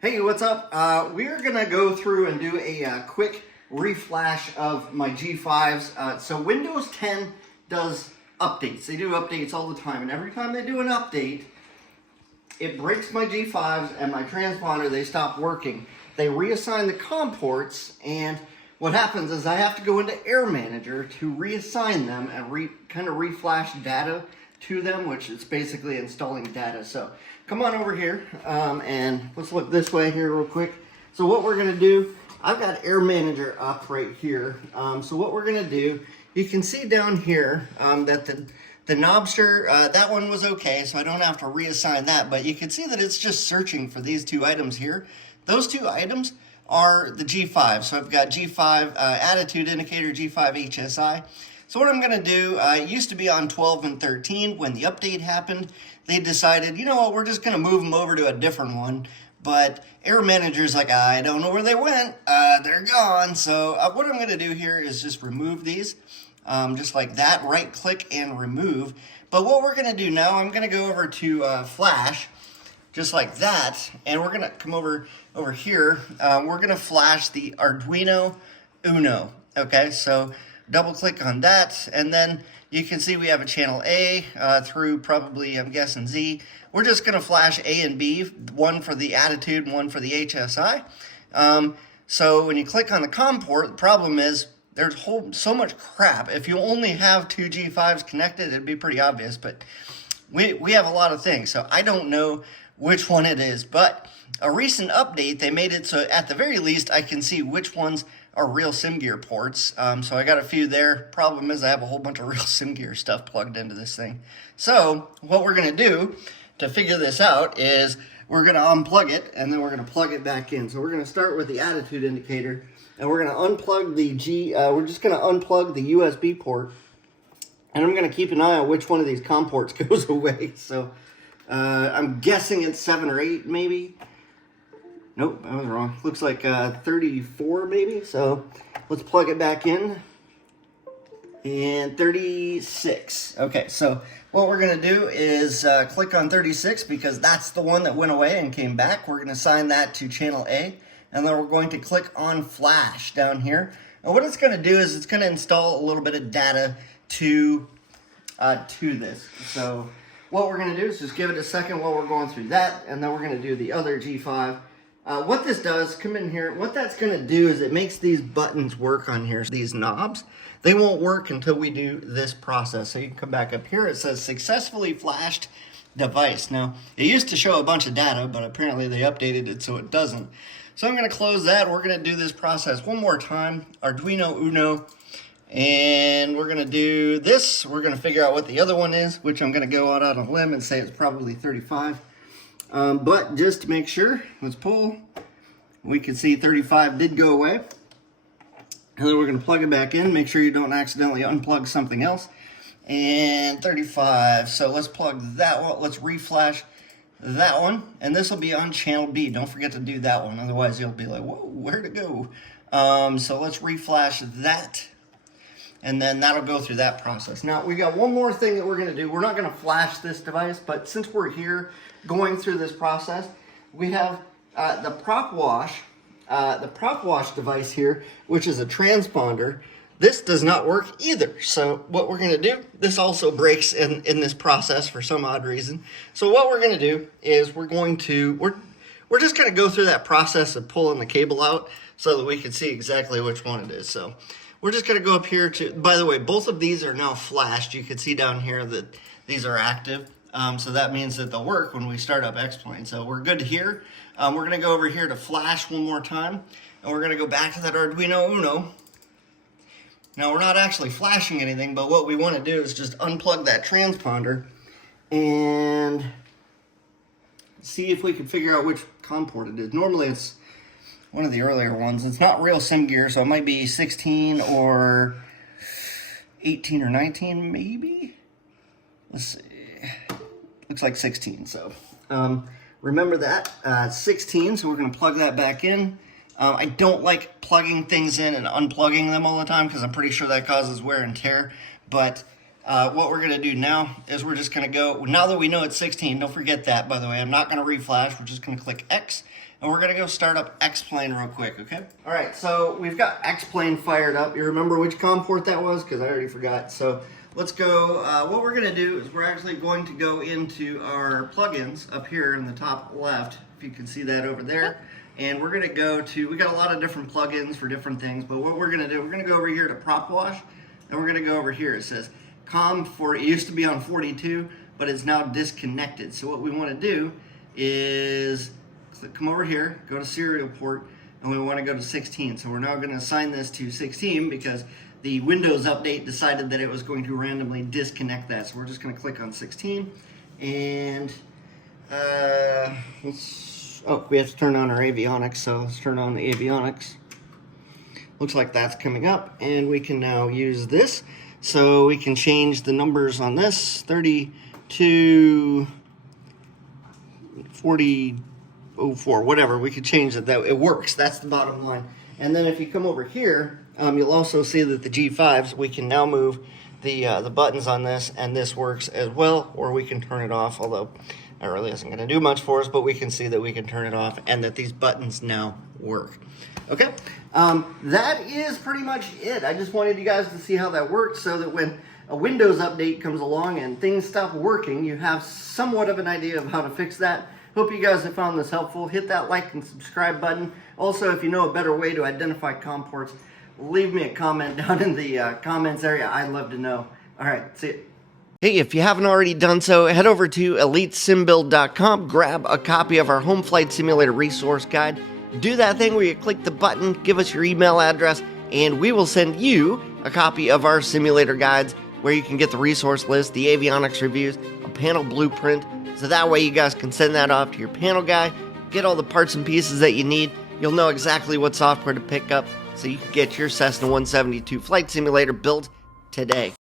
Hey, what's up? We're gonna go through and do a quick reflash of my G5s. So Windows 10 does updates. They do updates all the time, and every time they do an update, it breaks my G5s and my transponder. They stop working. They reassign the COM ports, and what happens is I have to go into Air Manager to reassign them and kind of reflash data to them, which is basically installing data. So come on over here and let's look this way here real quick. So what we're gonna do, I've got Air Manager up right here. So what we're gonna do, you can see down here that the Knobster, that one was okay, so I don't have to reassign that, but you can see that it's just searching for these two items here. Those two items are the G5. So I've got G5 attitude indicator, G5 HSI. So what I'm gonna do, it used to be on 12 and 13. When the update happened, they decided, you know what, we're just gonna move them over to a different one. But Air Manager's like, I don't know where they went, they're gone. So what I'm gonna do here is just remove these, just like that, right click and remove. But what we're gonna do now, I'm gonna go over to Flash, just like that, and we're gonna come over here. We're gonna flash the Arduino Uno. Okay, so double click on that, and then you can see we have a channel A through probably, I'm guessing, Z. We're just gonna flash A and B, one for the attitude and one for the HSI. So when you click on the COM port, the problem is there's so much crap. If you only have two G5s connected, it'd be pretty obvious, but we have a lot of things, so I don't know which one it is. But a recent update, they made it so at the very least I can see which ones are real SimGear ports. So I got a few there. Problem is I have a whole bunch of real SimGear stuff plugged into this thing. So what we're gonna do to figure this out is we're gonna unplug it and then we're gonna plug it back in. So we're gonna start with the attitude indicator and we're gonna unplug the we're just gonna unplug the USB port, and I'm gonna keep an eye on which one of these COM ports goes away. So I'm guessing it's 7 or 8 maybe. Nope, I was wrong. Looks like 34 maybe. So let's plug it back in. And 36. Okay, so what we're gonna do is click on 36 because that's the one that went away and came back. We're gonna assign that to channel A, and then we're going to click on Flash down here. And what it's gonna do is it's gonna install a little bit of data to this. So what we're gonna do is just give it a second while we're going through that, and then we're gonna do the other G5. What this does, come in here, what that's gonna do is it makes these buttons work on here. These knobs, they won't work until we do this process. So you can come back up here, it says successfully flashed device. Now, it used to show a bunch of data, but apparently they updated it so it doesn't. So I'm gonna close that, we're gonna do this process one more time, Arduino Uno, and we're gonna do this. We're gonna figure out what the other one is, which I'm gonna go out on a limb and say it's probably 35. But just to make sure, let's pull. We can see 35 did go away. And then we're gonna plug it back in. Make sure you don't accidentally unplug something else. And 35, so let's plug that one. Let's reflash that one. And this will be on channel B. Don't forget to do that one. Otherwise you'll be like, whoa, where'd it go? So let's reflash that. And then that'll go through that process. Now, we got one more thing that we're gonna do. We're not gonna flash this device, but since we're here going through this process, we have the Propwash device here, which is a transponder. This does not work either. So what we're gonna do, this also breaks in this process for some odd reason. So what we're gonna do is we're just gonna go through that process of pulling the cable out so that we can see exactly which one it is. So we're just gonna go up here to, by the way, both of these are now flashed. You can see down here that these are active. So that means that they'll work when we start up X-Plane. So we're good here. We're gonna go over here to Flash one more time, and we're gonna go back to that Arduino Uno. Now we're not actually flashing anything, but what we wanna do is just unplug that transponder and see if we can figure out which COM port it is. Normally it's one of the earlier ones. It's not real SimGear, so it might be 16 or 18 or 19 maybe? Let's see. Looks like 16, so remember that, 16, so we're gonna plug that back in. I don't like plugging things in and unplugging them all the time because I'm pretty sure that causes wear and tear, but What we're going to do now is we're just going to go, now that we know it's 16, don't forget that, by the way, I'm not going to reflash, we're just going to click X, and we're gonna go start up X-Plane real quick, okay? All right, so we've got X-Plane fired up. You remember which COM port that was? Because I already forgot. So let's go, what we're gonna do is we're actually going to go into our plugins up here in the top left, if you can see that over there. And we're gonna go to, we got a lot of different plugins for different things, but what we're gonna do, we're gonna go over here to Propwash, and we're gonna go over here. It says COM for, it used to be on 42, but it's now disconnected. So what we wanna do is come over here, go to serial port, and we wanna go to 16. So we're now gonna assign this to 16 because the Windows update decided that it was going to randomly disconnect that. So we're just gonna click on 16, and we have to turn on our avionics, so let's turn on the avionics. Looks like that's coming up, and we can now use this. So we can change the numbers on this, 30 to 4004, whatever. We could change it, that it works. That's the bottom line. And then if you come over here, you'll also see that the G5s, we can now move the buttons on this, and this works as well, or we can turn it off, although that really isn't going to do much for us, but we can see that we can turn it off and that these buttons now work. Okay, that is pretty much it. I just wanted you guys to see how that works so that when a Windows update comes along and things stop working, you have somewhat of an idea of how to fix that. Hope you guys have found this helpful. Hit that like and subscribe button. Also, if you know a better way to identify COM ports, leave me a comment down in the comments area. I'd love to know. All right, see you. Hey, if you haven't already done so, head over to EliteSimBuild.com, grab a copy of our Home Flight Simulator Resource Guide. Do that thing where you click the button, give us your email address, and we will send you a copy of our simulator guides where you can get the resource list, the avionics reviews, a panel blueprint, so that way you guys can send that off to your panel guy, get all the parts and pieces that you need. You'll know exactly what software to pick up so you can get your Cessna 172 flight simulator built today.